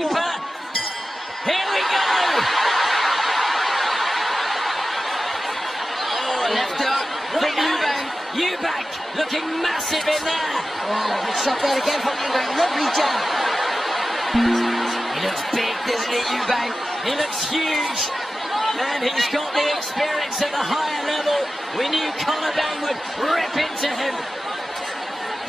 keeper. Here we go. Oh, left hook. Right Eubank. Eubank looking massive in there. Oh, good shot there again from Eubank. Lovely jab. He looks big, doesn't he, Eubank? He looks huge. And he's got the experience at the higher level. We knew Conor Benn would rip into him.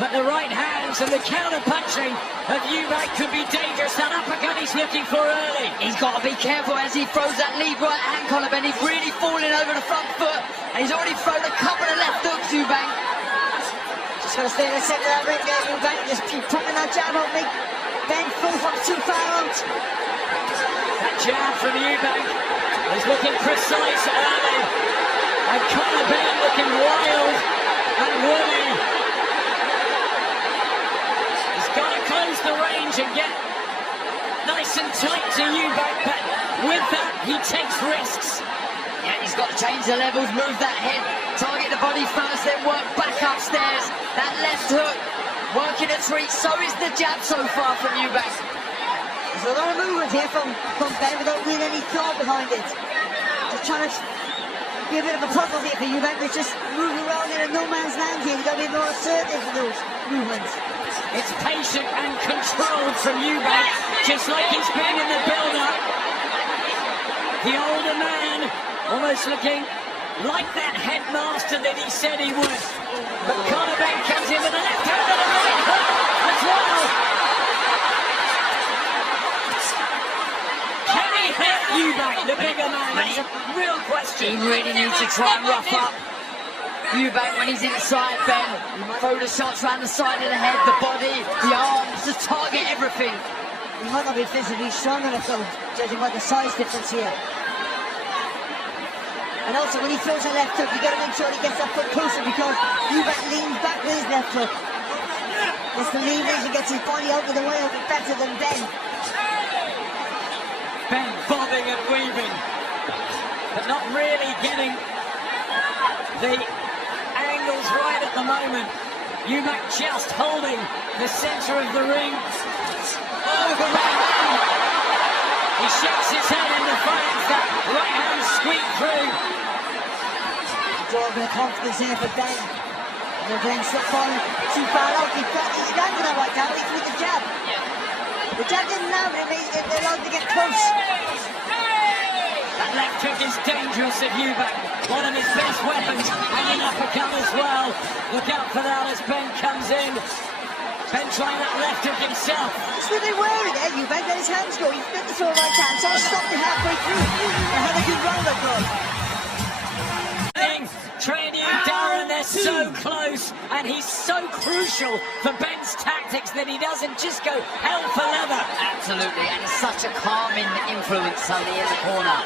But the right hands and the counter-punching of Eubank could be dangerous. That uppercut he's looking for early. He's got to be careful as he throws that lead right hand, Conor Benn. He's really falling over the front foot. And he's already thrown a couple of left hooks, Eubank. Just got to stay in the centre of that ring there, Eubank. Just keep pumping that jab on me. Benn full from too far out. That jab from Eubank is looking precise early. And Conor Benn looking wild and woolly. He's got to close the range and get nice and tight to Eubank, but with that he takes risks. Yeah, he's got to change the levels, move that head, target the body first, then work back upstairs. That left hook, working a treat. So is the jab so far from Eubank. There's a lot of movement here from Benn without really any thought behind it. Just trying to be a bit of a puzzle here for Eubank. They're just moving around in a no man's land here. You've got to be more assertive in those movements. It's patient and controlled from Eubank, just like he's been in the build-up. The older man, almost looking like that headmaster that he said he would. But Conor Benn comes in with a left hand and a right hook as well. Can he hurt Eubank, the bigger man? That's a real question. He really needs to try and rough up Eubank when he's inside Benn. Throw the shots around the side of the head, the body, the arms, to target everything. He might not be physically strong enough though, judging by the size difference here. And also when he throws a left hook, you got to make sure he gets that foot closer because Eubank leans back with his left hook. Gets the leverage and gets his body out of the way a bit better than Benn. Benn bobbing and weaving, but not really getting the angles right at the moment. Eubank just holding the centre of the ring. Oh, the right hand! He shakes his head in defiance. That right hand squeaked through. Draw a bit of confidence here for Benn. And Benn still falling too far out. He's landed that right down. He threw the jab. The jab didn't land, but it allowed him to get close. That left hook is dangerous at Eubank. One of his best weapons, and an uppercut as well. Look out for that as Benn comes in. Benn trying that left hook himself. It's really wearing there, Eubank. Let his hands go. He's meant to throw a right hand, so I stopped it halfway through. I had a good round that goal. Training Darren, they're so close, and he's so crucial for Benn's tactics that he doesn't just go hell for leather. Absolutely, and he's such a calming influence, Tony, in the corner.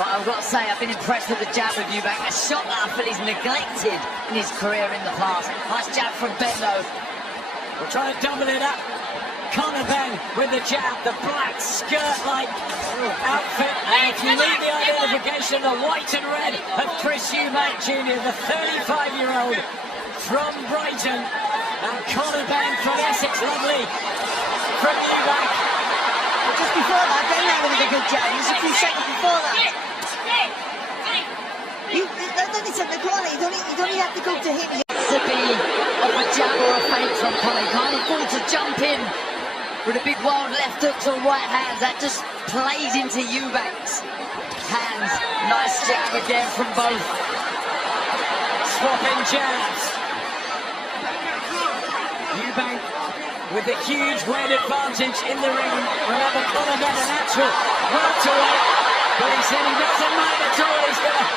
But I've got to say, I've been impressed with the jab of Eubank, a shot that I feel he's neglected in his career in the past. Nice jab from Benn, though. We'll try to double it up. Conor Benn with the jab, the black skirt-like outfit. And if you need the identification, the white and red of Chris Eubank Jr., the 35-year-old from Brighton. And Conor Benn from Essex, lovely from Eubank. But just before that, Benn landed a good jab. Just a few seconds before that. Like I said, the corner, you don't even have to go to him. To be of a jab or a feint from Conor. He can't afford to jump in with a big wild left hooks or right hands. That just plays into Eubank's hands. Nice jab again from both. Swapping jabs. Eubank with a huge weight advantage in the ring. Remember, Conor Benn a natural welterweight, but he said he doesn't mind at all. He's going to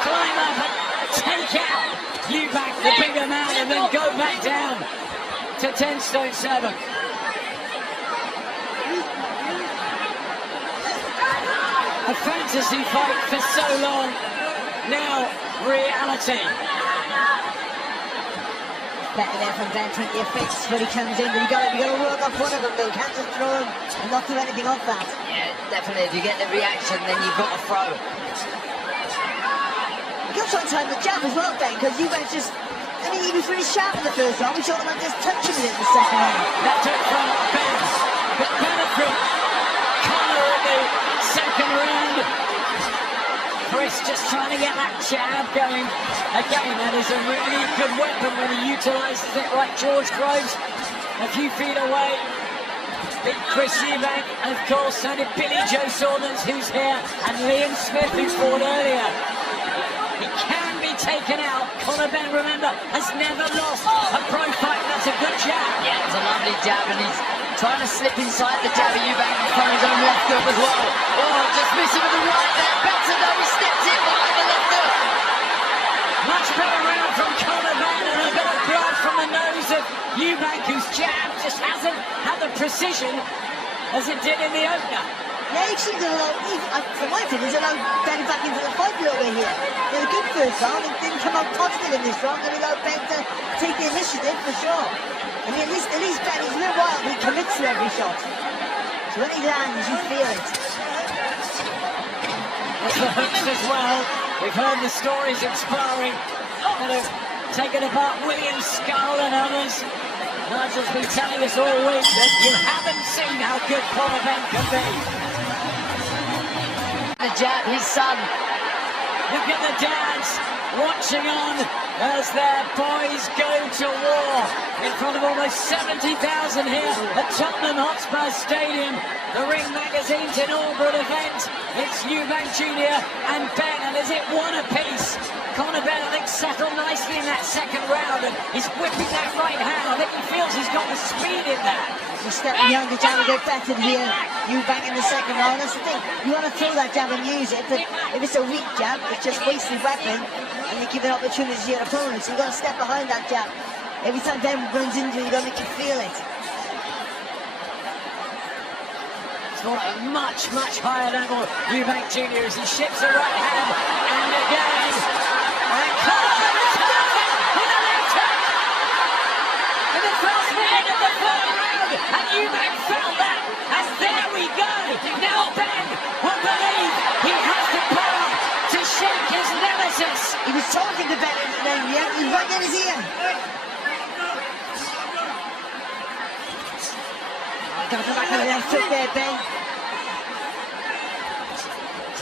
climb up and take out Eubank, the bigger man, and then go back down to 10 stone 7. A fantasy fight for so long, now reality. Better there from Benn, plenty of fakes when he comes in, but you got to work off one of them though. You can't just throw him and not do anything off that. Yeah, definitely. If you get the reaction, then you've got to throw. You got some time with jab as well, Ben, because Eubank just, I mean, he was really sharp in the first round. We saw him just touching it in the second round. That took from Benn, but benefit Chris just trying to get that jab going. Again, that is a really good weapon when he utilises it right. George Groves a few feet away. Big Chris Eubank, and of course, so did Billy Joe Saunders, who's here, and Liam Smith, who fought earlier. He can be taken out. Conor Benn, remember, has never lost a pro fight. That's a good jab. Yeah, it's a lovely jab, and he's trying to slip inside the jab of Eubank and find his own left hook as well. Oh, just missing with the right there. Better though, he stepped in behind the left hook. Much better round from Conor Benn, and a bit of blood from the nose of Eubank, whose jab just hasn't had the precision as it did in the opener. Yeah, he seems a lot, from my opinion, he's allowed Benn back into the fight a little bit here. He had a good first round and didn't come out positive in this round, and he allowed Benn to take the initiative for sure. I mean, at least Benn, he's a bit wild, he commits to every shot. So when he lands, you feel it. There's the hooks as well. We've heard the stories inspiring that have taken apart William's skull and others. Nigel's been telling us all week that you haven't seen how good Conor Benn can be. The jab, his son. Look at the dads watching on as their boys go to war in front of almost 70,000 here at Tottenham Hotspur Stadium. The Ring Magazine's inaugural event. It's Eubank Jr. and Benn, and is it one apiece? Conor Benn, I think, settled nicely in that second round, and he's whipping that right hand. I think he feels he's got the speed in that. He's stepping behind the jab a bit better here. Eubank in the second round. That's the thing. You want to throw that jab and use it, but if it's a weak jab, it's just wasted weapon, and you give an opportunity to your opponent. So you've got to step behind that jab. Every time Benn runs into you, you've got to make you feel it. It's not a much higher level. Eubank Jr. as he shifts the right hand, and again. And Conor with a left hook in the first minute of the third round, and Eubank felt that, and there we go. Now Benn will believe he has the power to shake his nemesis. He was talking to Benn and then he's right in his ear. Got the back of the left hook there, Benn.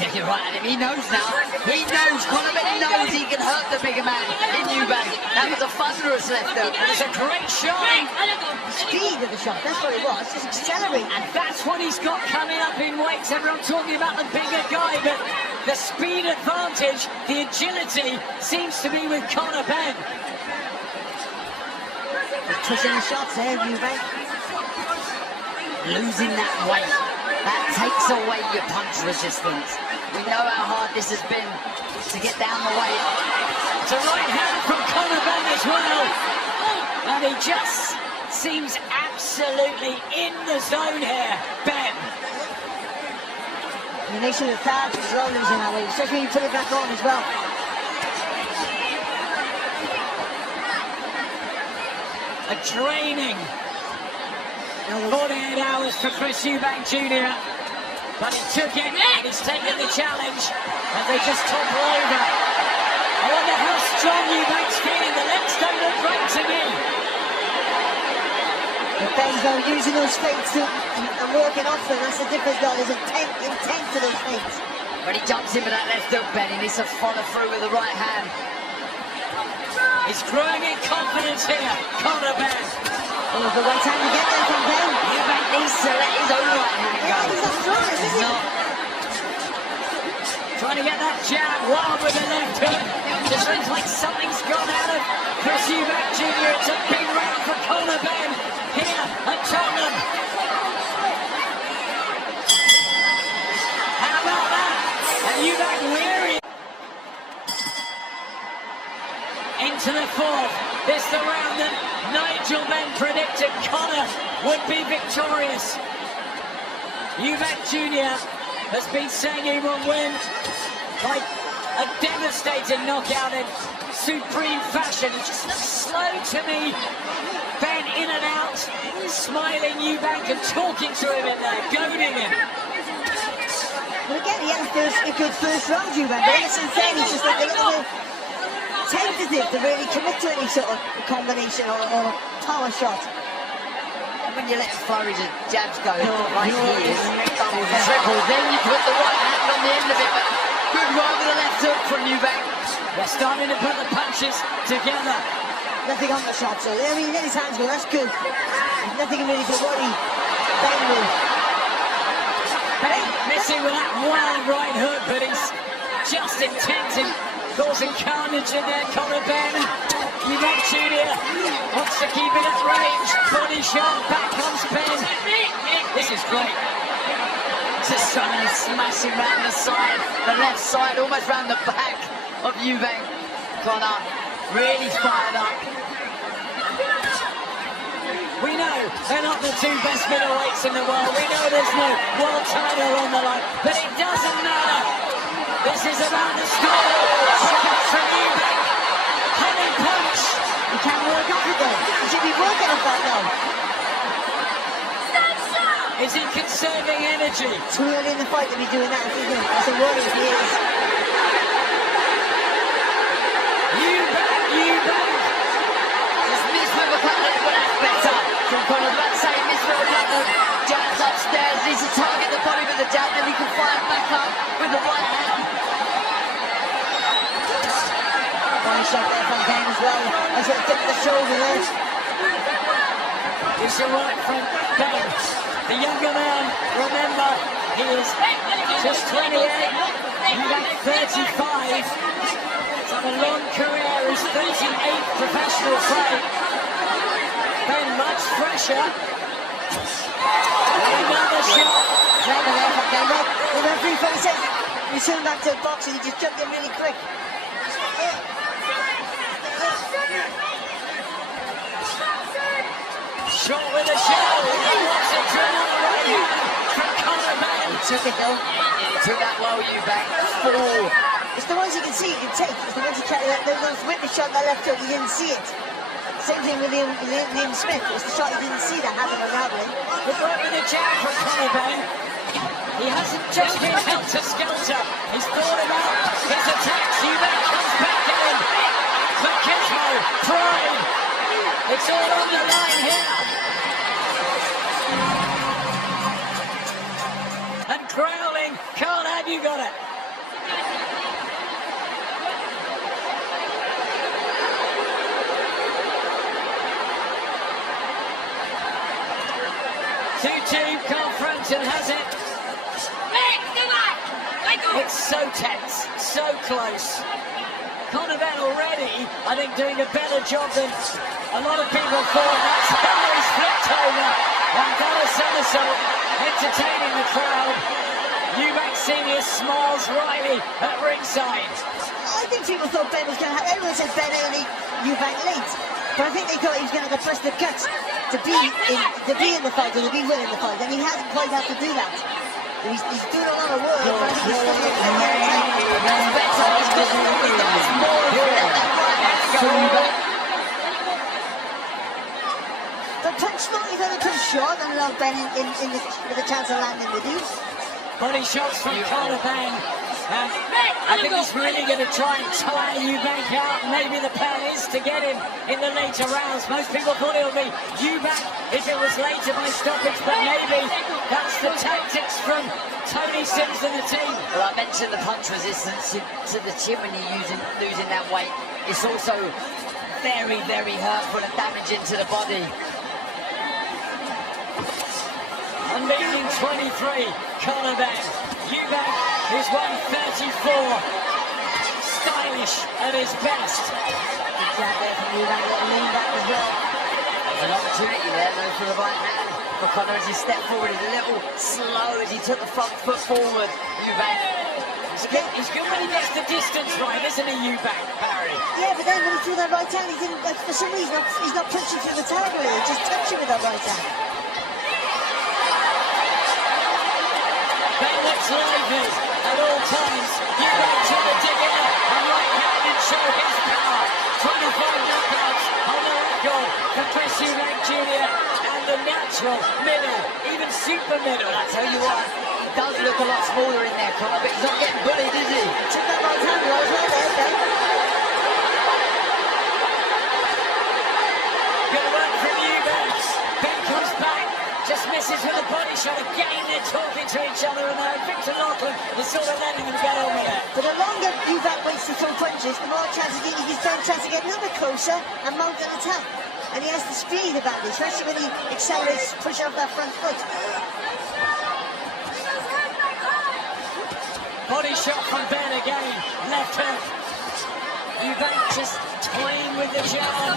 Yeah, you're right, Adam. He knows now. He knows. Conor Benn knows he can hurt the bigger man in Eubank. That was a thunderous left hook. It's a great shot. The speed of the shot, that's what it was. Just accelerating. And that's what he's got coming up in weights. Everyone talking about the bigger guy, but the speed advantage, the agility seems to be with Conor Benn. He's pushing the shots there, Eubank. Losing that weight, that takes away your punch resistance. We know how hard this has been to get down the weight. It's a right hand from Conor Benn as well. And he just seems absolutely in the zone here, Benn. The nation of the cards is all losing that way, especially when you put it back on as well. A draining 48 hours for Chris Eubank Jr. But he took it and he's taken the challenge as they just topple over. I wonder how strong Eubank's feeling. The legs don't look great to me. But Benn's though using those feints and working off them. That's the difference though. There's intent to those feints. When he jumps in with that left hook, Benn, he needs to follow through with the right hand. He's growing in confidence here, Conor Benn. Oh, the right hand to get there from Benn. Eubank needs to let his own right hand go. Yeah, he's not strong, is he? No. Trying to get that jab wild with the left hook. Just looks like something's gone out of Chris Eubank Jr. It's a big round for Conor Benn here at Tottenham. How about that? And Eubank weary. Into the fourth. This the round that Nigel Benn predicted Conor would be victorious. Eubank Jr. has been saying he will win by a devastating knockout in supreme fashion. It just looks slow to me. Benn in and out, smiling Eubank and talking to him in there, goading him. Well, again, he had a good first round, Eubank, but ever since then, he's just like a little bit tentative to really commit to any sort of combination or power shot. And when you let him flurry the jabs go, like he is, doubles and triples, then you put the right hand on the end of it. But Good right with the left hook from Eubank. They're starting to put the punches together. Nothing on the shot, so I mean, let his hands go, that's good. There's nothing really to worry Ben with. Benn missing with that wild right hook, but he's just intending, causing carnage in there. Conor Benn, Eubank Jr. wants to keep it at range. Body shot, back comes Benn. This is great. Just trying to smash him round the side, the left side, almost round the back of Eubank. Conor really fired up. We know they're not the two best middleweights in the world. We know there's no world title on the line, but it doesn't matter. This is about the score. From Eubank, heavy punch. You can't work off it though. You should be working off that though. Is he conserving energy? Too early in the fight to be doing that, isn't it? That's a worry if he is. Eubank. Just missed with a couple, but that's better from Conor. About to say missed with a couple. Jabs upstairs, needs to target the body with the jab, then he can fire back up with the right hand. Fine shot there from Ben as well. That's what took the shoulder there. It's a right from Benn. The younger man, remember, he is just 28, Eubank 35. He's had a long career, his 38th professional fight. Benn much fresher. And another shot. Clever there from Ben. Well, the referee finally said, return back to boxing, he just jumped in really quick. Shot with a jab. He wants it to another right hand from Conor Benn. He took it though. He took that well, Eubank. 4. It's the ones you can see, you can take. It's the ones you can't. Those witness shot that left hook, you didn't see it. Same thing with Liam Smith. It was the shot you didn't see that happened unraveling. Good work with a jab from Conor Benn. He hasn't just been helter-skelter. He's thought about his attacks. Eubank comes back in. Machismo, pride. It's all on the line here. And growling, Carl, have you got it? Carl Frampton has it. It's so tense, so close. Conor Benn already, I think, doing a better job than a lot of people thought. That's Henry's flipped over and got a somersault, entertaining the crowd. Eubank Sr. smiles wryly at ringside. I think people thought Ben was going to have. Everyone said Ben early, Eubank late. But I think they thought he was going to have the press the guts to be in the fight or to be winning the fight, and he hasn't quite had to do that. He's doing a lot of work, but I think he's still getting better. He's got more of that right hand go. The punch, not even a punch short, and allow Ben with a chance of landing with you. Body shots from Conor Benn. I think he's really going to try and tire Eubank out. Maybe the plan is to get him in the later rounds. Most people thought it would be Eubank if it was later by stoppage, but maybe that's the tactics from Tony Sims and the team. Well, I mentioned the punch resistance to the chin when you're losing that weight. It's also very, very hurtful and damaging to the body. Unbeaten in 23, Conor Benn. Eubank is 134. Stylish at his best. Good jab there from Eubank, lean back as well. There's an opportunity there, though, for the right hand. For Conor, as he stepped forward, he's a little slow as he took the front foot forward. Eubank. He's good when he gets the distance right, isn't he, Eubank, Barry? Yeah, but then when he threw that right hand, he didn't. For some reason, he's not punching through the tag really. Just touching with that right hand. Benn looks lively at all times. Eubank trying to dig in and right hand and show his power. 25 knockouts on the record for Chris Eubank Jr. and the natural middle, even super middle. I tell you what, he does look a lot smaller in there, Conor, but he's not getting bullied, is he? Took that right hand well as well there, Ben. Good work from Eubank. Benn comes back, just Successes with the body shot. Again, they're talking to each other, and Victor Lachlan is sort of letting them get on with it. But the longer Eubank waits to throw punches, the more chances he gives Ben chance to get a little bit closer and mount an attack. And he has the speed advantage, especially when he accelerates, push off that front foot. Body shot from Ben again. Left hook. Eubank just toying with the jab.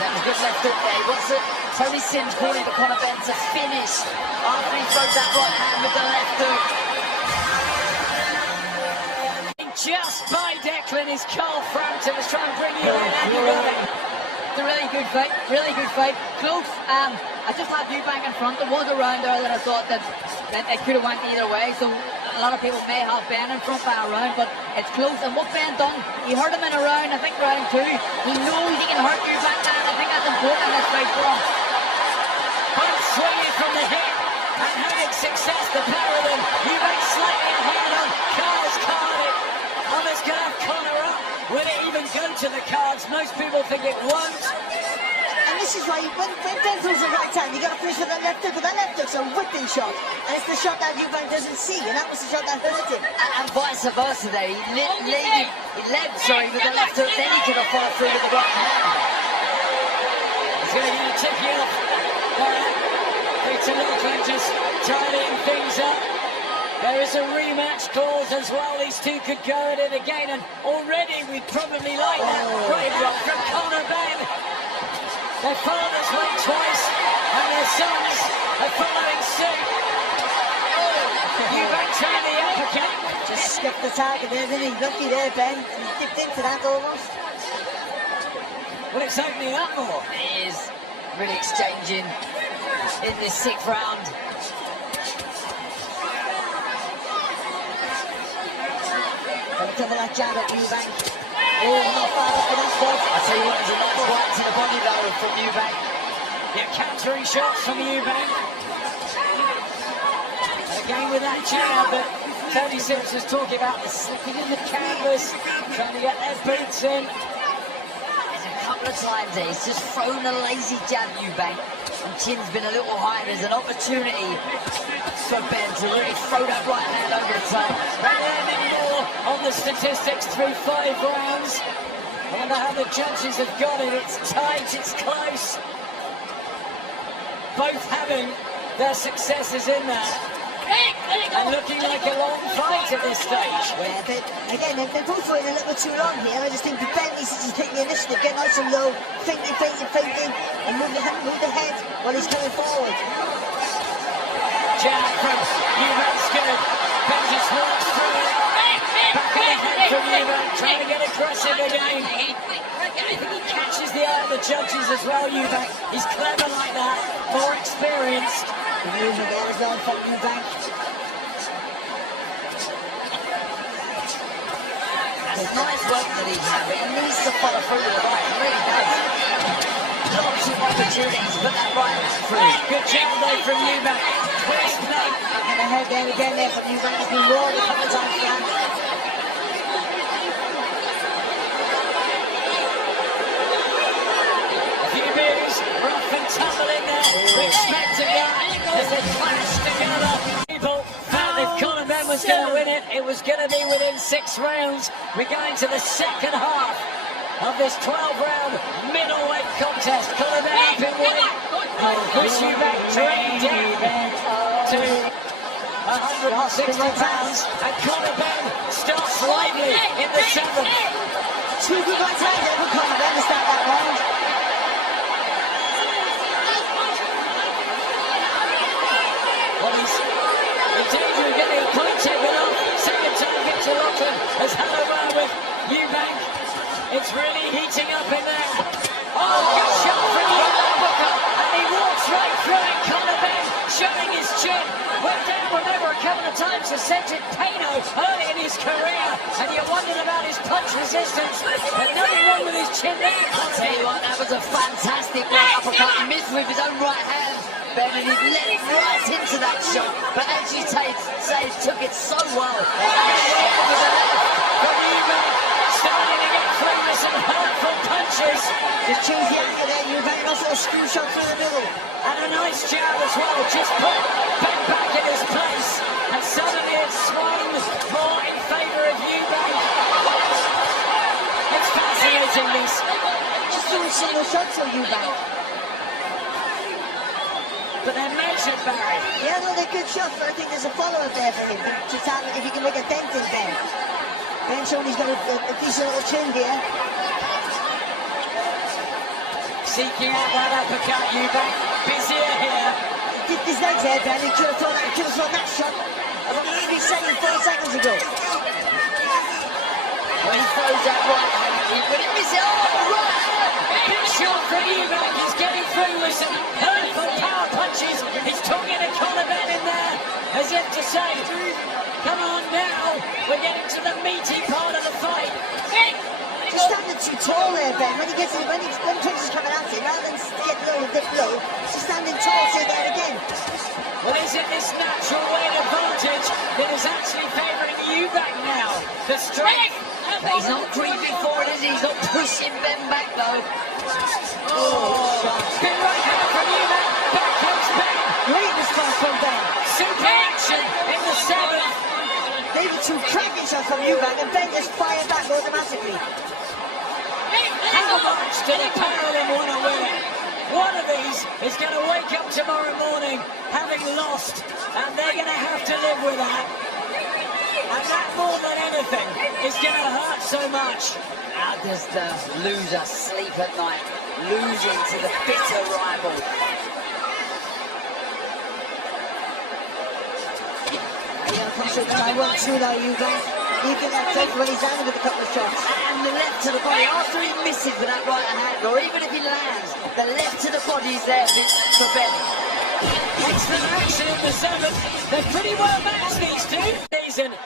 That was good left hook there. He wants it. Tony Sims calling for Conor Benn to finish after he throws that right hand with the left hook. Just by Declan is Carl Frampton. Let's try and bring you in. And you got it. It's a really good fight, really good fight. Close. I just had Eubank in front. There was a round there that I thought that it could have went either way. So a lot of people may have Ben in front by a round, but it's close. And what Ben done, he hurt him in a round, I think round 2. He knows he can hurt Eubank, and I think that's important in this fight for him. Both swinging from the hip and having success. The pair of them. Eubank slightly ahead on Carl's card. Others going to have Conor up. Will it even go to the cards? Most people think it won't. And this is why when Ben throws the right hand, you got to finish with that left hook. But that left hook's a whipping shot, and it's the shot that Eubank doesn't see, and that was the shot that hurt him. And vice versa there. He led with the left hook, then he could have followed through with the right hand. He's going to get a tip here. Victor Lachlan just tidying things up. There is a rematch clause as well. These two could go at it again, and already we'd probably like that. Great block from Conor Benn. Their fathers went twice, and their sons are following suit. Eubank trying the uppercut. Just skipped the target there, didn't he? Lucky there, Ben. He dipped into that almost. Well, it's opening up more. It is really exchanging in this 6th round. Double that jab at Eubank. Oh, not far up for that spot. I tell you what, it's a nice right to the body though from Eubank. Yeah, countering shots from Eubank. And again with that jab that Tony Sims was talking about, the slipping in the canvas, trying to get their boots in. There's a couple of times there, he's just thrown a lazy jab, Eubank, and chin's been a little high. There's an opportunity for Ben to really throw that right hand over the top. On the statistics through 5 rounds. I wonder how the judges have got it. It's tight, it's close. Both having their successes in there. And looking like a long fight at this stage. Yeah, but again, they're both fighting a little bit too long here. I just think that Ben needs to just take the initiative, get nice and low, feinting, and move the head while he's coming forward. Jab from Eubank's good. Ben just walks through it. Back of the head from Eubank, trying to get aggressive again. I think he catches the eye of the judges as well, Eubank. He's clever like that, more experienced. The movement there as well from Eubank. It's nice work that he's had, but he needs to follow through with the right, he really does. Lots of opportunities, but that right hand through. Good job though from Eubank. Twist note. And the head there again there from Eubank. He's been roared a couple of times now. Rough and tumble in there. We expected that as they clashed together. People felt if Conor Benn was going to win it, it was going to be within 6 rounds. We're going to the second half of this 12-round middleweight contest. Conor Benn up in weight. Chris Eubank drained down to 160 pounds. And Conor Benn starts lively in the 7th. 2 good right hands there for Conor Benn to start that round. Well, he's in danger of getting a point taken off. Second time Victor Lachlan has had a round with Eubank. It's really heating up in there. Oh, good shot from Eubank. And he walks right through it. Conor Benn showing his chin. Went down, remember, a couple of times for Cedric Payno early in his career. And you wondered about his punch resistance. But nothing wrong with his chin there. I'll tell you what, that was a fantastic right uppercut. He missed with his own right hand. Ben, and he led it right into that shot, but as you say, took it so well. From Eubank, starting to get through the some hurtful punches. Just change the angle there, Eubank. Also a screw shot through the middle. And a nice jab as well. Just put Ben back in his place. And suddenly it swung more in favour of Eubank. It's fascinating, this. Just doing single shots on Eubank. But they're measured, Barry. Yeah, no, they're good shots, but I think there's a follow-up there for him. To target if he can make a dent in Ben. Ben showing he's got a decent little chin here. Seeking out that uppercut, Eubank. Busier here. He dipped his legs there, Ben. He could have thrown that shot about maybe 4 seconds ago. When he throws that right hand, he couldn't miss it. Oh, right! Big shot from Eubank. He's getting through with some hurtful power punches. He's talking to Conor Benn in there, as if to say, come on now, we're getting to the meaty part of the fight. He's standing too tall there, Ben. When punches coming at him, rather than get low and dip low, he's standing tall, say that again. Well, is it this natural weight advantage that is actually favouring Eubank now? The strength. But he's not creeping forward, is he? He's not pushing Ben back, though. Oh, big right hand from Eubank. Back comes Ben. Great response from Ben. Super action in the 7th. Maybe 2 cracking shots from Eubank, and Ben just fired back automatically. How much do the Paralympians want to win? One of these is going to wake up tomorrow morning having lost, and they're going to have to live with that. And that, more than anything, is going to hurt so much. How does the loser sleep at night? Losing to the bitter rival. You're going to concentrate on 1-2 now, Eubank. You can have take when he's landed with a couple of shots. And the left to the body, after he misses with that right hand, or even if he lands, the left to the body is there for Ben. Excellent action in the 7th. They're pretty well matched, these two.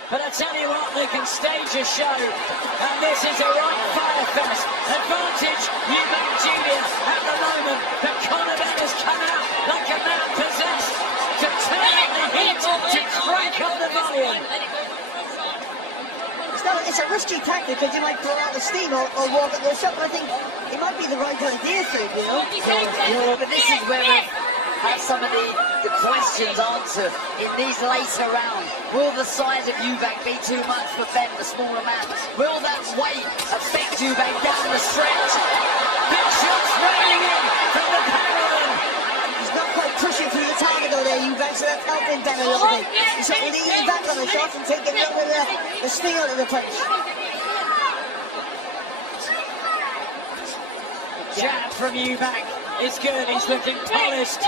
But I tell you what, they can stage a show. And this is a right fire fest. Advantage, Eubank Jr. at the moment. But Conor Benn has come out like a man possessed to turn up the heat, to crank up the volume. It's a risky tactic because you might blow out the steam or walk at the shot, but I think it might be the right idea for him, you know? Yeah, but this is where we have some of the questions answered in these later rounds. Will the size of Eubank be too much for Ben, the smaller man? Will that weight affect Eubank down the stretch? Big shots raining in from the Paralympian. He's not quite pushing through the target though there, Eubank, so that's helping Ben a little bit. He's sort of leaning back on the shot and taking a little bit of the sting out of the punch. Jab from Eubank is good. He's looking polished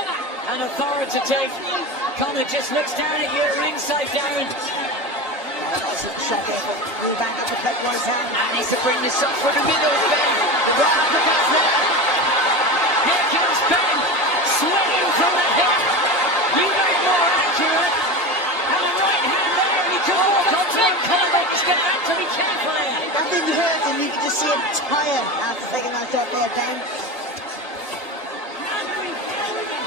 and authoritative. Conor just looks down at you at ringside, Darren. Excellent shot there from Eubank at the back right hand. And he's to bring the shot for the middle of Ben. The right uppercut's there. Here comes Ben, swinging from the hip. Eubank more accurate. And a right hand there, and he can walk onto him. Conor Benn is going to have to be careful here. That didn't hurt him, you could just see him tired after taking that shot there, Ben.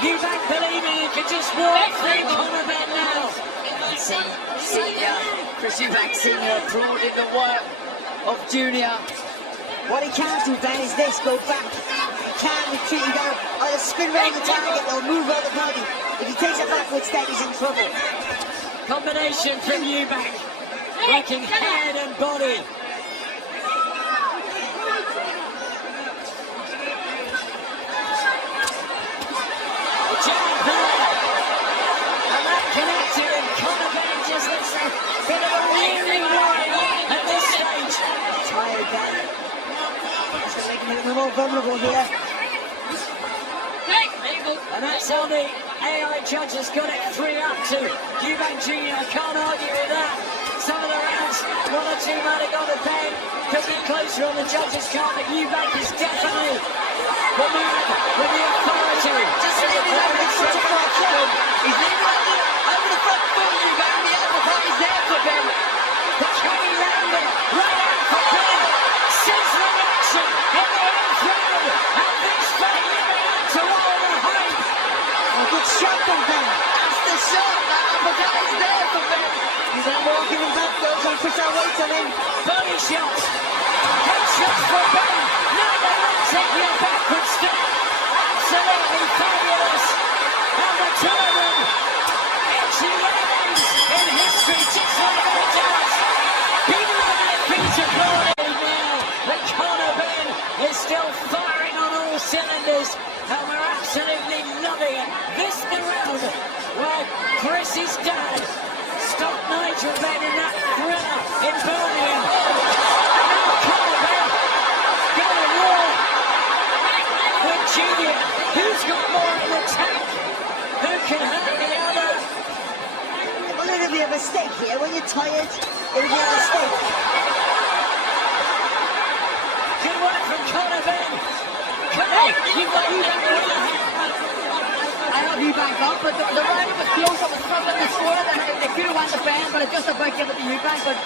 Eubank believing he could just walk through Conor Benn now. You see Senior, Chris Eubank Senior applauding the work of Junior. What he can't do, Ben, is this, go back. He can't retreat, you gotta either spin around the target or move out the body. If he takes a backward step, he's in trouble. Combination from Eubank, working head and body. Jab there, and that connected, and Conor Benn just looks a bit of a weary warrior at this stage. Tired, Ben. He's gonna make him a little more vulnerable here. And that's how the AI judges got it 3-up to Eubank Jr. I can't argue with that. Some of the rounds, 1 or 2 might have gone to Ben. Could be closer on the judges' count, but Eubank is definitely the man with the authority. Just leaving over the front foot. He's leaving over the front foot, Eubank. The uppercut is there for Ben. The Kenny landed right out for Ben. Sizzling action in the 8th round. And this fight, Eubank to roll the height. A good shot from Ben. That's the the shot. That uppercut is there for Ben. He's not walking him back though, trying to push our weight on him. Body shots. Head shots for Ben. No, they're not taking a backward step. Absolutely fabulous. And the two of them etching names in history just like they does. People on their feet applauding now. But Conor Benn is still firing on all cylinders. And we're absolutely loving it. This the round where Chris's dad stopped Nigel Benn in that thriller in Birmingham. And now Conor Benn going war with Junior. Who's got more in the tank? Who can hurt the other? Well, it'll be a mistake here. When you're tired, it'll be a mistake. Good work from Conor Benn. Conor, you've got Eubank on your hand. I have Eubank up, but the round was close. I was struggling to score it, and they could have went to Ben, but I just about gave it to Eubank. But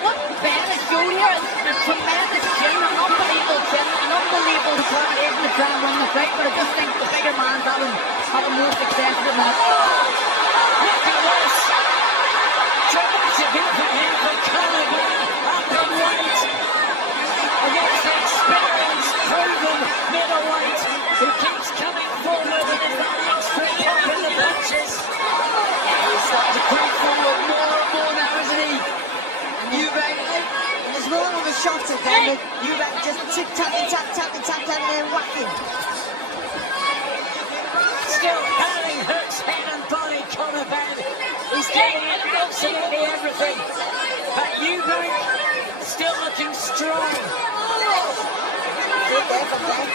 what Ben has shown here is a tremendous chin, an unbelievable chin, an unbelievable determination to try and win the fight. But I just think the bigger man's having more success than that. Look at this. Dramatic for him from Conor Benn. Up in weight. Against the experienced, proven middleweight who keeps coming forward and is that extra pop in the punches. He's starting to creep forward more and more now, isn't he? Eubank. There's more of a shot at them. Eubank just tapping, and then whacking. Still hurling hooks, head and body, Conor Benn. He's getting it absolutely everything. But Eubank still looking strong. Good there from Ben.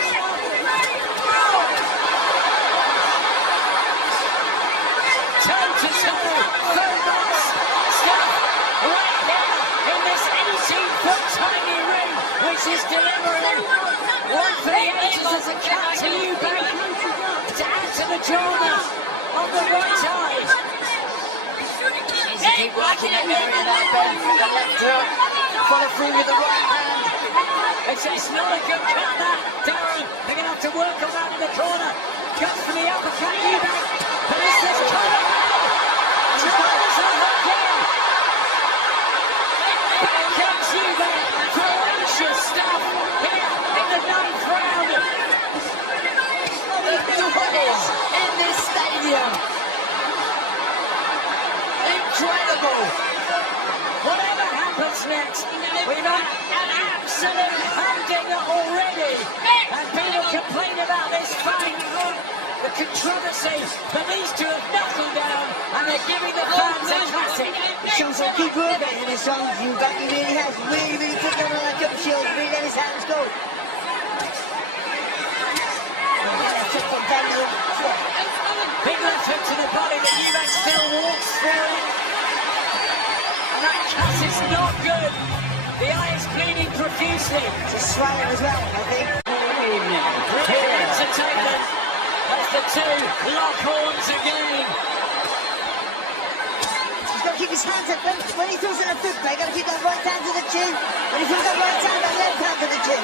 Toe to toe, thermos stuff right now in this 18-foot tiny ring, which is delivering one for the ages as a cut to Eubank to add to the drama on the right eye. Needs to keep working that area now, Ben. The left hook. Follow through with the right hand. It's not a good cut, that, Darren. They're going to have to work on that in the corner. Goes for the uppercut, Eubank. But is this Conor Benn? Drives the hook in. Back comes Eubank. Ferocious stuff here in the 9th round. The noise in this stadium. Incredible. Whatever happens next, we've had an absolute humdinger already. And people complain about this fight, the controversy, but these two have knuckled down and they're giving the fans a classic. He's shown some good work in this round, Eubank. He really has. Really put down on that jump shield. Really let his hands go. Big left hook to the body, but Eubank still walks through it. And that cut is not good. The eye is bleeding profusely. It's a swallow as well, I think. Brilliant entertainment as the two lock horns again. He's got to keep his hands up. When he throws in a foot break, got to keep that right hand to the chin. When he throws that right hand, that left hand to the chin.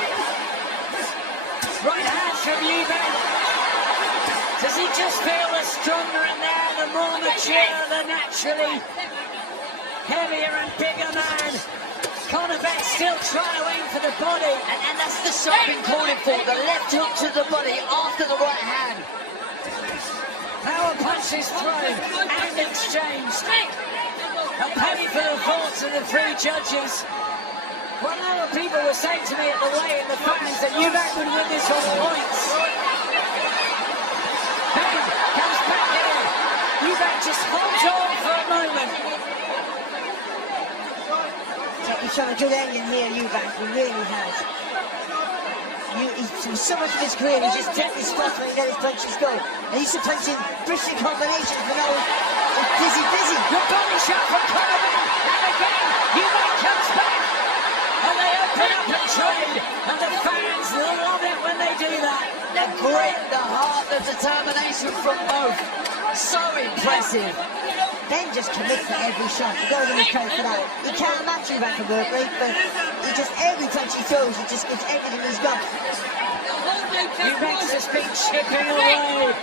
Right hand from Eubank. Does he just feel the stronger in there, the more mature, the naturally heavier and bigger man? Conor Benn still trying to aim for the body. And that's the shot been calling for. The left hook to the body after the right hand. Power punches thrown and exchanged. A penny for the thoughts of the three judges. Well, a lot of people were saying to me at the weigh in the fans that Eubank would win this on points. Benn comes back in. Eubank just holds on for a moment. He's shown a good ending here, Eubank. He really has. So much of his career, he just kept his spots when he let his punches go. And he used to punch in British combinations, but now it's busy. The body shot from Conor Benn. And again, Eubank comes back. And they open up and trade. And the fans love it when they do that. The grit, the heart, the determination from both. So impressive. Ben just commits to every shot. You got to give him credit for that. He can't match Eubank at work rate, but he just, every punch he throws, he just gives everything he's got. Eubank's just been chipping away.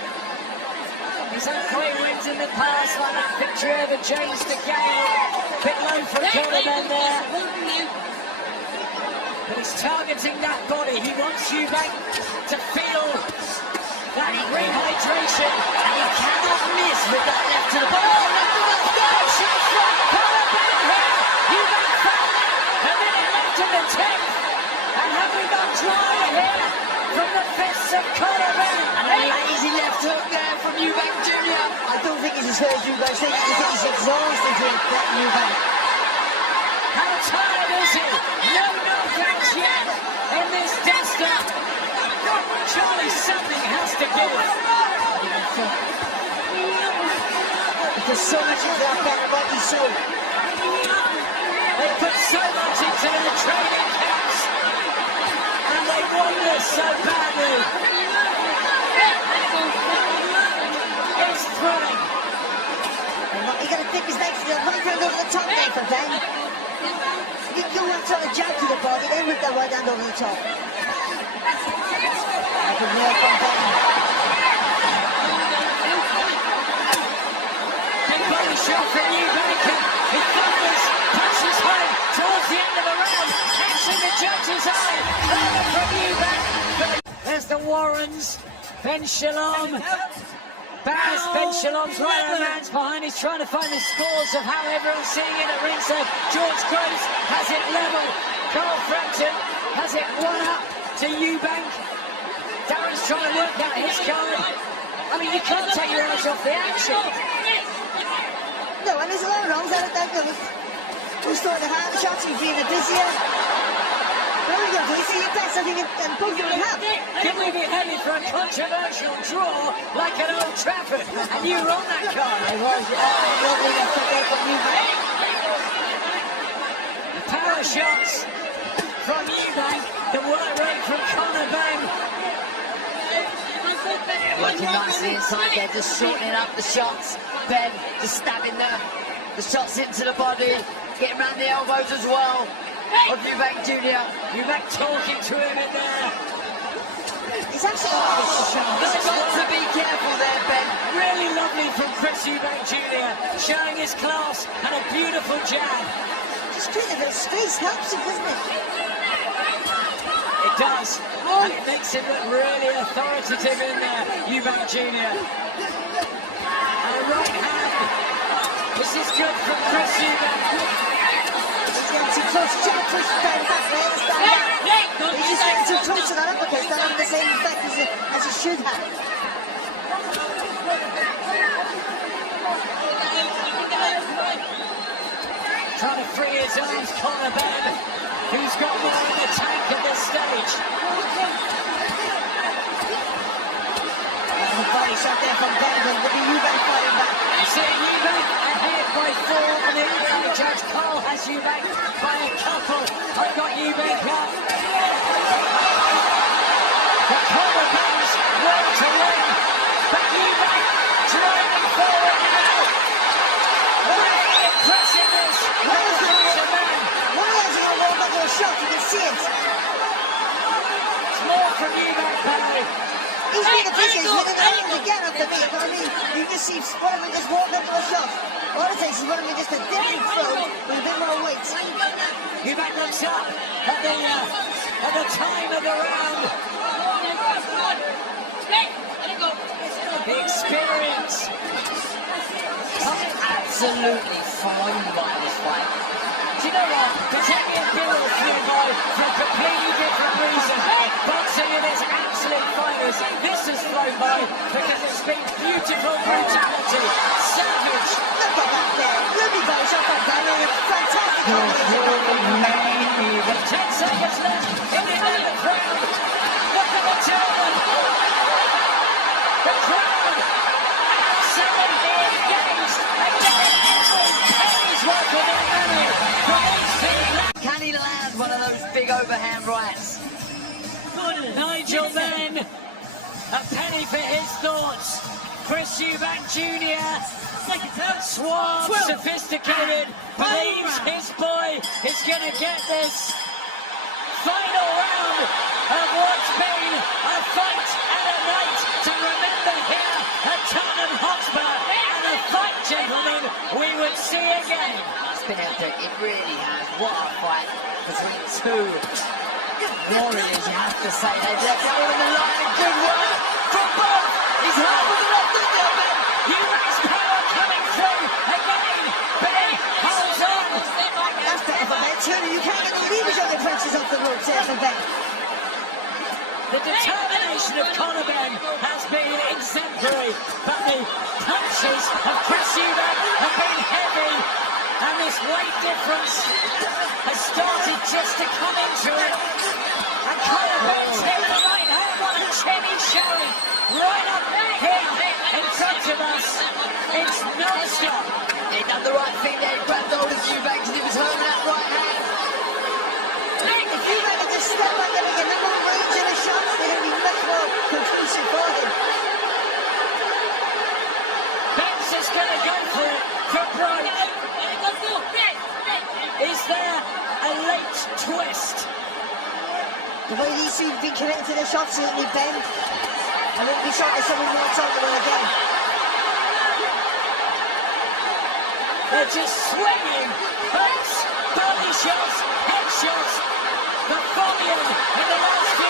He's had 3 wins in the past, like that victory over James de Gale. Bit low from Conor Benn there. But he's targeting that body. He wants Eubank to feel that rehydration. And he cannot miss with that left to the body. Oh, left to the Third shot from Conor Benn here. Eubank found it. A minute left in the 10th. And have we got drama here from the fists of Conor Benn? And a lazy left hook there from Eubank Jr. I don't think he's as hurt as you guys think. I think he's exhausted here, that Eubank. How tired is he? No knockouts yet in this duster. Surely something has to give. There's so much into that back body, so They put so much into their training camps, and they want this so badly. It's thrilling. he's going to dip his legs right round over the top there for Ben. You go and try to jab to the body, then whip that right hand over the top. I can hear it from Ben. Big body shot from Eubank. He thunders, punches home towards the end of the round, catching the judge's eye. Further from Eubank. There's the Warrens. Ben Shalom. Baz Ben Shalom's right hand man's behind. He's trying to find the scores of how everyone's seeing it at ringside. George Groves has it level. Carl Frampton has it 1-up to Eubank. Darren's trying to work out his card. I mean, you can't take your eyes off the action. No, and there's a lot of wrongs out of that. Who's throwing the hand shots and being a busier? There we go, do you see your best? I think and both of them have. Can we be headed for a controversial draw like at Old Trafford? And you were on that card. I was, lovely left foot there from Eubank. The power shots from Eubank. The work rate from Conor Benn. Working nicely inside there, just shortening up the shots. Ben just stabbing the shots into the body, getting around the elbows as well of Eubank Jr. Eubank talking to him in there. He's actually He's got to be careful there, Ben. Really lovely from Chris Eubank Jr. Showing his class and a beautiful jab. just creating a bit of space, helps him, doesn't it? It does. And it makes him look really authoritative in there, Eubank Jr. And a right hand. This is good from Chris Eubank. He's getting too close, trying to push Ben back there, stand back. He's just getting too close to that uppercut, it's not having the same effect as he should have. Trying to free his arms, Conor Benn, who's got more in the tank at this stage. And the body shot there from Ben, but with the Eubank fighting back. You see Eubank ahead by 4 on the inside judge. Carl has Eubank by a couple. I've got Eubank up. The Conor Benn's will to win. But Eubank driving forward now. Really impressive this. Conor Benn. One of those are going to roll back to a shot, you can see it. It's more from Eubank, Barry. He's being a business, he's winning the round again after me, but I mean, you just see one of them just walk up to a shot. All it takes is one of them just a different throw with a bit more weight. Eubank looks up at the time of the round. The experience. Absolutely flown by this fight. Do you know what? Damian Bill flew by for a completely different reason. Boxing in its absolute fighters. This has flown by because it's been beautiful brutality. Savage. Look at that there. Lovely body shot from Ben, and a fantastic combination. With 10 seconds left in the 11th round. Look at the turn. The crowd absolutely engaged. And pennies worth of their money from these two. Can he land one of those big overhand rights? Nigel Benn, a penny for his thoughts. Chris Eubank Jr., suave, sophisticated, believes his boy is going to get this final round of what's been a fight and a night to remember here at Tottenham Hotspur. would see again. It's been epic, it really has. What a fight between two warriors, you have to say. They've left it all in the line, and good work from both. He's holding it up, didn't he, Ben? Eubank's power coming through again. Ben holds on. That's better for Ben, Turner. You can't get the leaders on the punches off the ropes there for Ben. The determination of Conor Benn has been exemplary, but the punches of Chris Eubank have been heavy, and this weight difference has started just to come into it. And Conor Benn's hit the right hand, what a chin he's showing, right up here in front of us. It's non-stop. He done the right thing there, he grabbed hold of Eubank and he was hurling that right hand. If Eubank had just step back and get a more range in the shots, they're going to be much more conclusive for him. Ben's just going to go for it for broke. Is there a late twist? The way these two have been connected to the shots, certainly Ben. I wouldn't be shocked if someone walks on the way again. They're just swinging, hooks, body shots, head shots. The volume in the last